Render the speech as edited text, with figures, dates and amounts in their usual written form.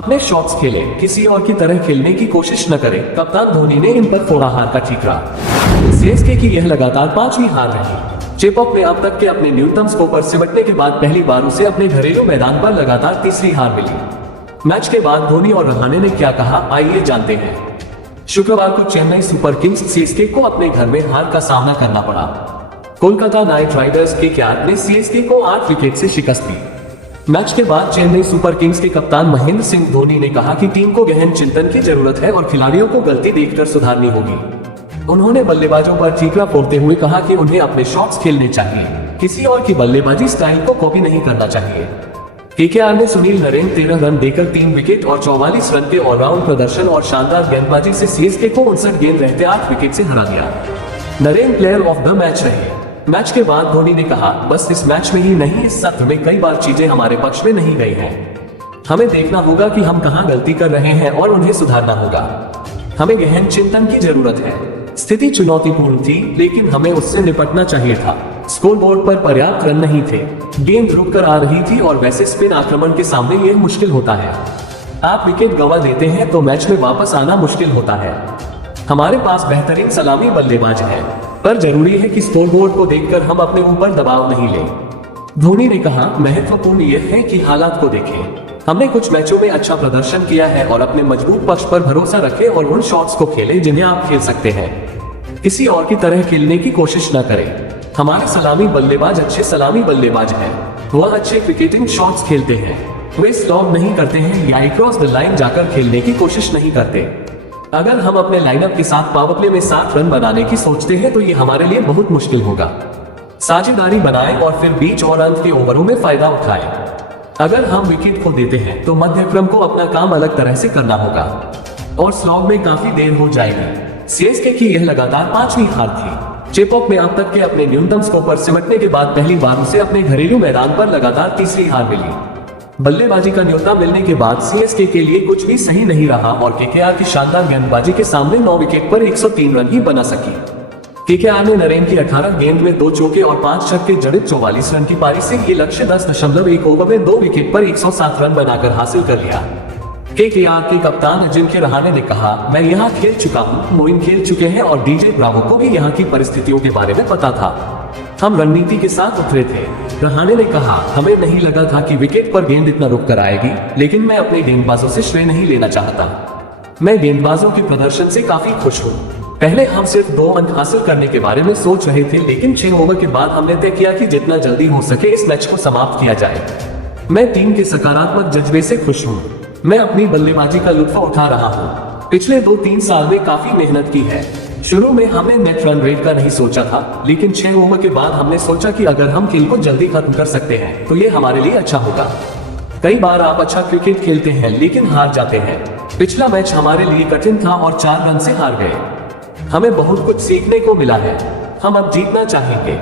अपने शॉट्स खेले, किसी और की तरह खेलने की कोशिश न करें। कप्तान धोनी ने इन पर फोड़ा हार का ठीकरा। सीएसके की यह लगातार 5वीं हार रही। चेपॉक ने अब तक के अपने न्यूनतम स्कोर पर सिमटने के बाद पहली बार उसे अपने घरेलू मैदान पर लगातार तीसरी हार मिली। मैच के बाद धोनी और रहाणे ने क्या कहा, आइए जानते हैं। शुक्रवार को चेन्नई सुपर किंग्स सीएसके को अपने घर में हार का सामना करना पड़ा। कोलकाता नाइट राइडर्स के KKR ने सीएसके को 8 विकेट से शिकस्त दी। मैच के बाद चेन्नई सुपर किंग्स के कप्तान महेंद्र सिंह धोनी ने कहा कि टीम को गहन चिंतन की जरूरत है और खिलाड़ियों को गलती देखकर सुधारनी होगी। उन्होंने बल्लेबाजों पर ठीकरा फोड़ते हुए कहा कि उन्हें अपने शॉट्स खेलने चाहिए, किसी और की बल्लेबाजी स्टाइल को कॉपी नहीं करना चाहिए। KKR ने सुनील नरेन 13 रन देकर 3 विकेट और 44 रन के ऑलराउंड प्रदर्शन और शानदार गेंदबाजी से सीएसके को 59 गेंद रहते 8 विकेट से हरा दिया। Narine player of the match रहे। मैच के बाद धोनी ने कहा, बस इस मैच में ही नहीं, इस सत्र में कई बार चीजें हमारे पक्ष में नहीं गई हैं। हमें देखना होगा कि हम कहां गलती कर रहे हैं और उन्हें सुधारना होगा। हमें गहन चिंतन की जरूरत है। स्थिति चुनौतीपूर्ण थी, लेकिन हमें उससे निपटना चाहिए था। स्कोरबोर्ड पर पर्याप्त रन नहीं थे, गेंद रुक कर आ रही थी और वैसे स्पिन आक्रमण के सामने यह मुश्किल होता है। आप विकेट गंवा देते हैं तो मैच में वापस आना मुश्किल होता है। हमारे पास बेहतरीन सलामी बल्लेबाज है, पर जरूरी है कि स्कोरबोर्ड को देखकर हम अपने ऊपर दबाव नहीं लें। धोनी ने कहा, महत्वपूर्ण यह है कि हालात को देखें। हमने कुछ मैचों में अच्छा प्रदर्शन किया है और अपने मजबूत पक्ष पर भरोसा रखें और उन शॉट्स को खेलें जिन्हें आप खेल सकते हैं। किसी और की तरह खेलने की कोशिश न करें। हमारे सलामी बल्लेबाज अच्छे सलामी बल्लेबाज हैं। वह अच्छे क्रिकेटिंग शॉट्स खेलते हैं। वे स्लॉग नहीं करते हैं या क्रॉस द लाइन जाकर खेलने की कोशिश नहीं करते। अगर हम अपने लाइनअप के साथ पावर प्ले में 7 रन बनाने की सोचते हैं तो ये हमारे लिए बहुत मुश्किल होगा। साझेदारी बनाएं और फिर बीच और अंत के ओवरों में फायदा उठाएं। अगर हम विकेट खो देते हैं तो मध्यक्रम को अपना काम अलग तरह से करना होगा और स्लॉग में काफी देर हो जाएगी। सीएसके की यह लगातार 5वीं हार थी। चेपॉक में अब तक के अपने न्यूनतम स्कोर पर सिमटने के बाद पहली बार उसे अपने घरेलू मैदान पर लगातार तीसरी हार मिली। बल्लेबाजी का न्योता मिलने के बाद सीएसके के लिए कुछ भी सही नहीं रहा और KKR की शानदार गेंदबाजी के सामने 9 विकेट पर 103 रन ही बना सकी। KKR ने नरेन की 18 गेंद में 2 चौके और 5 छक्के जड़े 44 रन की पारी से ये लक्ष्य 10.1 ओवर में 2 विकेट पर 107 रन बनाकर हासिल कर लिया। KKR के कप्तान अजिंक्य रहाणे ने कहा, मैं यहाँ खेल चुका हूँ, मोइन खेल चुके हैं और DJ ब्रावो को भी यहाँ की परिस्थितियों के बारे में पता था। हम रणनीति के साथ उतरे थे। रहाणे ने कहा, हमें नहीं लगा था कि विकेट पर गेंद इतना रुक कर आएगी, लेकिन मैं अपने गेंदबाजों से श्रेय नहीं लेना चाहता। मैं गेंदबाजों के प्रदर्शन से काफी खुश हूँ। पहले हम सिर्फ 2 अंक हासिल करने के बारे में सोच रहे थे, लेकिन 6 ओवर के बाद हमने तय किया कि जितना जल्दी हो सके इस मैच को समाप्त किया जाए। मैं टीम के सकारात्मक जज्बे से खुश हूँ। मैं अपनी बल्लेबाजी का लुत्फ उठा रहा हूँ। पिछले 2-3 साल में काफी मेहनत की है। शुरू में हमने नेट रन रेट का नहीं सोचा था, लेकिन 6 ओवर के बाद हमने सोचा कि अगर हम खेल को जल्दी खत्म कर सकते हैं तो ये हमारे लिए अच्छा होगा। कई बार आप अच्छा क्रिकेट खेलते हैं लेकिन हार जाते हैं। पिछला मैच हमारे लिए कठिन था और 4 रन से हार गए। हमें बहुत कुछ सीखने को मिला है। हम अब जीतना चाहेंगे।